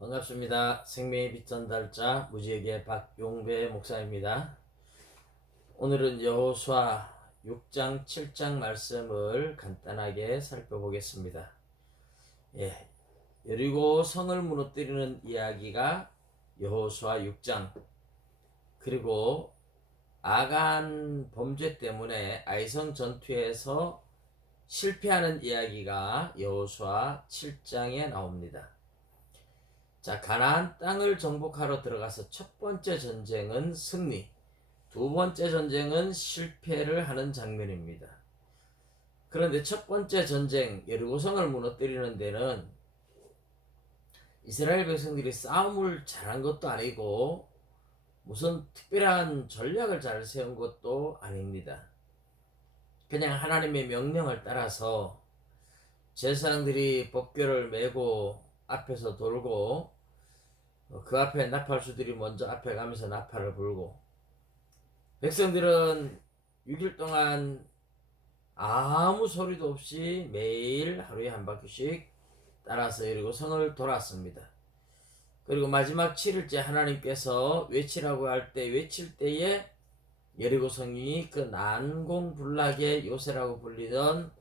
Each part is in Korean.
반갑습니다. 생명의 빛 전달자 무지에게 박용배 목사입니다. 오늘은 여호수아 6장 7장 말씀을 간단하게 살펴보겠습니다. 여리고 성을 무너뜨리는 이야기가 여호수아 6장, 그리고 아간 범죄 때문에 아이성 전투에서 실패하는 이야기가 여호수아 7장에 나옵니다. 자, 가나안 땅을 정복하러 들어가서 첫 번째 전쟁은 승리, 두 번째 전쟁은 실패를 하는 장면입니다. 그런데 첫 번째 전쟁, 여리고성을 무너뜨리는 데는 이스라엘 백성들이 싸움을 잘한 것도 아니고 무슨 특별한 전략을 잘 세운 것도 아닙니다. 그냥 하나님의 명령을 따라서 제사장들이 법궤를 메고 앞에서 돌고 그 앞에 나팔수들이 먼저 앞에 가면서 나팔을 불고, 백성들은 6일 동안 아무 소리도 없이 매일 하루에 한 바퀴씩 따라서 여리고성을 돌았습니다. 그리고 마지막 7일째 하나님께서 외치라고 할 때 외칠 때에 여리고성이 그 난공불락의 요새라고 불리던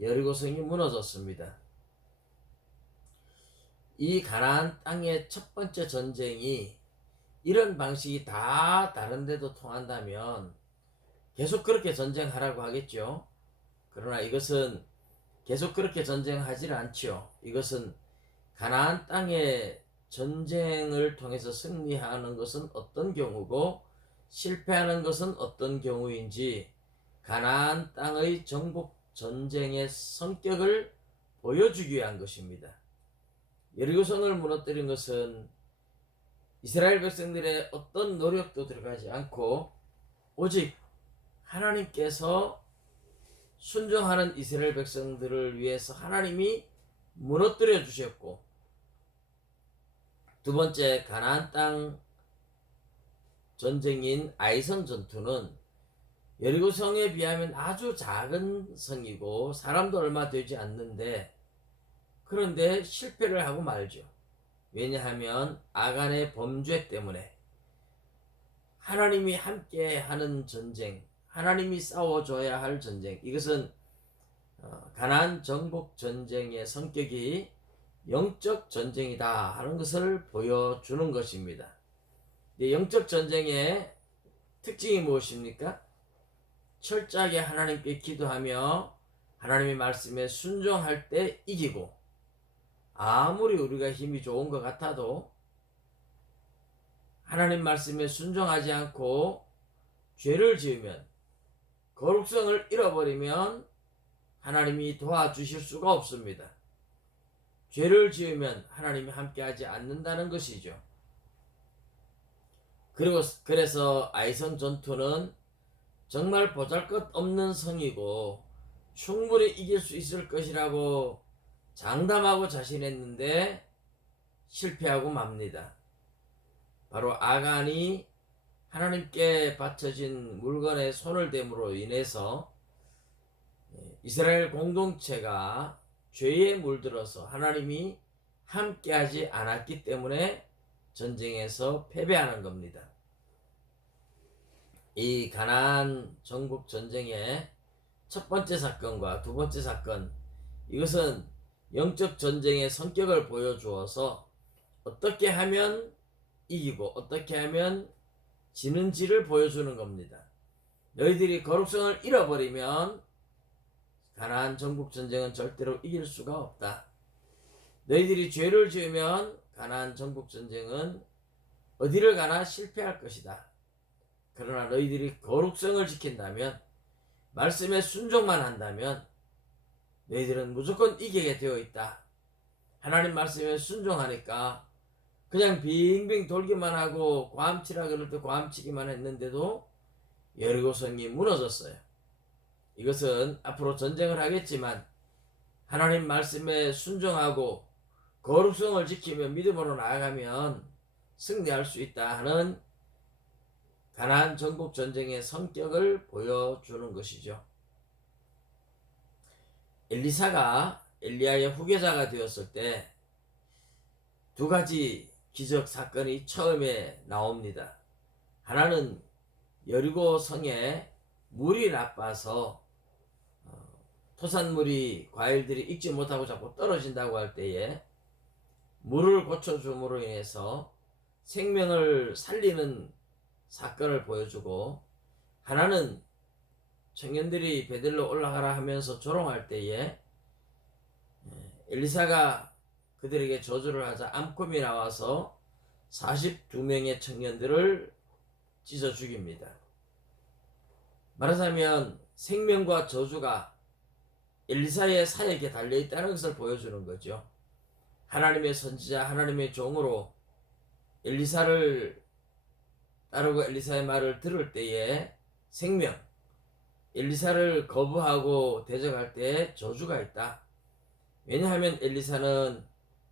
여리고성이 무너졌습니다. 이 가나안 땅의 첫 번째 전쟁이 이런 방식이 다 다른데도 통한다면 계속 그렇게 전쟁하라고 하겠죠. 그러나 이것은 계속 그렇게 전쟁하지를 않죠. 이것은 가나안 땅의 전쟁을 통해서 승리하는 것은 어떤 경우고 실패하는 것은 어떤 경우인지 가나안 땅의 정복 전쟁의 성격을 보여주기 위한 것입니다. 여리고성을 무너뜨린 것은 이스라엘 백성들의 어떤 노력도 들어가지 않고 오직 하나님께서 순종하는 이스라엘 백성들을 위해서 하나님이 무너뜨려 주셨고, 두 번째 가나안 땅 전쟁인 아이성 전투는 여리고성에 비하면 아주 작은 성이고 사람도 얼마 되지 않는데, 그런데 실패를 하고 말죠. 왜냐하면 아간의 범죄 때문에 하나님이 함께 하는 전쟁, 하나님이 싸워줘야 할 전쟁, 이것은 가나안 정복 전쟁의 성격이 영적 전쟁이다 하는 것을 보여주는 것입니다. 영적 전쟁의 특징이 무엇입니까? 철저하게 하나님께 기도하며 하나님의 말씀에 순종할 때 이기고, 아무리 우리가 힘이 좋은 것 같아도 하나님 말씀에 순종하지 않고 죄를 지으면, 거룩성을 잃어버리면 하나님이 도와주실 수가 없습니다. 죄를 지으면 하나님이 함께하지 않는다는 것이죠. 그래서 아이성 전투는 정말 보잘것없는 성이고 충분히 이길 수 있을 것이라고 장담하고 자신했는데 실패하고 맙니다. 바로 아간이 하나님께 바쳐진 물건에 손을 댐으로 인해서 이스라엘 공동체가 죄에 물들어서 하나님이 함께하지 않았기 때문에 전쟁에서 패배하는 겁니다. 이 가나안 정복 전쟁의 첫 번째 사건과 두 번째 사건, 이것은 영적 전쟁의 성격을 보여주어서 어떻게 하면 이기고 어떻게 하면 지는지를 보여주는 겁니다. 너희들이 거룩성을 잃어버리면 가나안 정복 전쟁은 절대로 이길 수가 없다. 너희들이 죄를 지으면 가나안 정복 전쟁은 어디를 가나 실패할 것이다. 그러나 너희들이 거룩성을 지킨다면, 말씀에 순종만 한다면 너희들은 무조건 이기게 되어 있다. 하나님 말씀에 순종하니까 그냥 빙빙 돌기만 하고 괌치라 그럴 때 괌치기만 했는데도 여리고성이 무너졌어요. 이것은 앞으로 전쟁을 하겠지만 하나님 말씀에 순종하고 거룩성을 지키며 믿음으로 나아가면 승리할 수 있다 하는 가나안 정복 전쟁의 성격을 보여주는 것이죠. 엘리사가 엘리야의 후계자가 되었을 때 두 가지 기적 사건이 처음에 나옵니다. 하나는 여리고 성에 물이 나빠서 토산물이 과일들이 익지 못하고 자꾸 떨어진다고 할 때에 물을 고쳐줌으로 인해서 생명을 살리는 사건을 보여주고, 하나는 청년들이 베들로 올라가라 하면서 조롱할 때에 엘리사가 그들에게 저주를 하자 암콤이 나와서 42명의 청년들을 찢어 죽입니다. 말하자면 생명과 저주가 엘리사의 사역에 달려있다는 것을 보여주는 거죠. 하나님의 선지자, 하나님의 종으로 엘리사를 따르고 엘리사의 말을 들을 때에 생명, 엘리사를 거부하고 대적할 때에 저주가 있다. 왜냐하면 엘리사는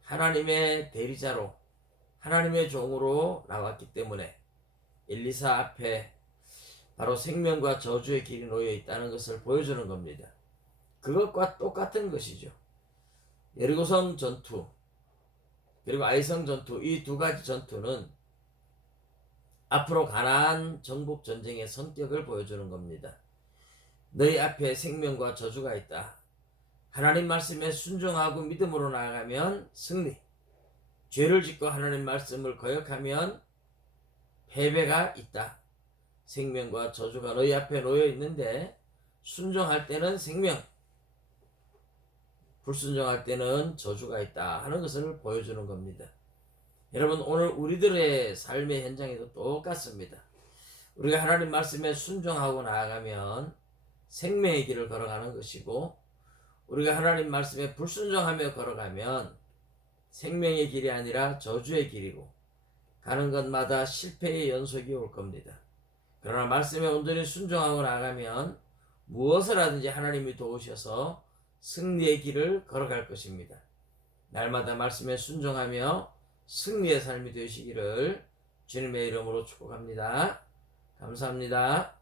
하나님의 대리자로 하나님의 종으로 나왔기 때문에 엘리사 앞에 바로 생명과 저주의 길이 놓여 있다는 것을 보여주는 겁니다. 그것과 똑같은 것이죠. 여리고성 전투 그리고 아이성 전투, 이 두 가지 전투는 앞으로 가나안 정복 전쟁의 성격을 보여주는 겁니다. 너희 앞에 생명과 저주가 있다. 하나님 말씀에 순종하고 믿음으로 나아가면 승리, 죄를 짓고 하나님 말씀을 거역하면 패배가 있다. 생명과 저주가 너희 앞에 놓여 있는데 순종할 때는 생명, 불순종할 때는 저주가 있다 하는 것을 보여주는 겁니다. 여러분, 오늘 우리들의 삶의 현장에도 똑같습니다. 우리가 하나님 말씀에 순종하고 나아가면 생명의 길을 걸어가는 것이고, 우리가 하나님 말씀에 불순종하며 걸어가면 생명의 길이 아니라 저주의 길이고, 가는 것마다 실패의 연속이 올 겁니다. 그러나 말씀에 온전히 순종하고 나가면 무엇을 하든지 하나님이 도우셔서 승리의 길을 걸어갈 것입니다. 날마다 말씀에 순종하며 승리의 삶이 되시기를 주님의 이름으로 축복합니다. 감사합니다.